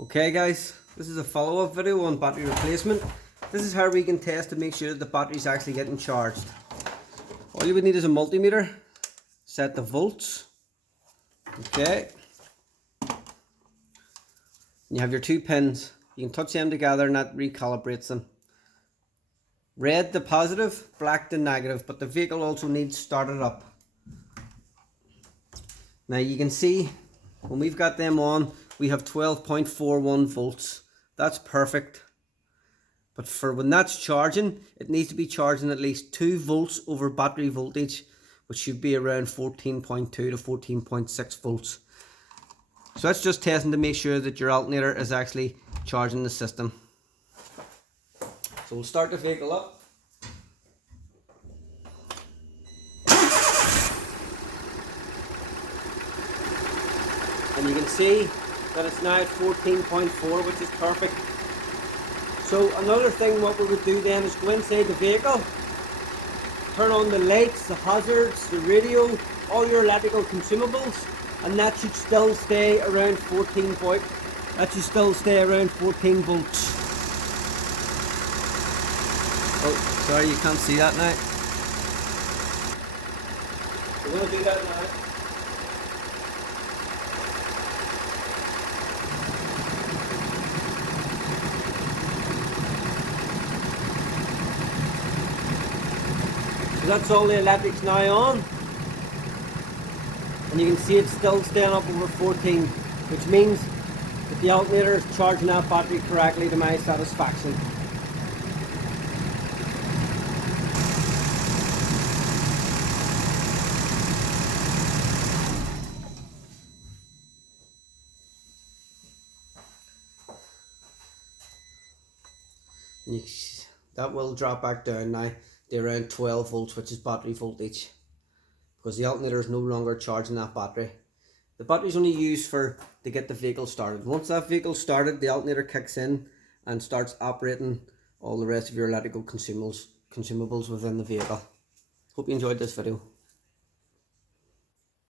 Okay guys, this is a follow-up video on battery replacement. This is how we can test to make sure that the battery is actually getting charged. All you would need is a multimeter, set the volts, okay. You have your two pins, you can touch them together and that recalibrates them. Red the positive, black the negative, but the vehicle also needs started up. Now you can see when we've got them on, we have 12.41 volts. That's perfect. But for when that's charging, it needs to be charging at least 2 volts over battery voltage, which should be around 14.2 to 14.6 volts. So that's just testing to make sure that your alternator is actually charging the system. So we'll start the vehicle up. And you can see that it's now at 14.4, which is perfect. So another thing what we would do then is go inside the vehicle, turn on the lights, the hazards, the radio, all your electrical consumables, and that should still stay around 14 volts. That should still stay around 14 volts. Oh, sorry, you can't see that now. We're going to do that now. That's all the electrics now on, and you can see it's still staying up over 14, which means that the alternator is charging that battery correctly to my satisfaction. That will drop back down now to around 12 volts, which is battery voltage, because the alternator is no longer charging that battery. The battery is only used to get the vehicle started. Once that vehicle started, the alternator kicks in and starts operating all the rest of your electrical consumables within the vehicle. Hope you enjoyed this video.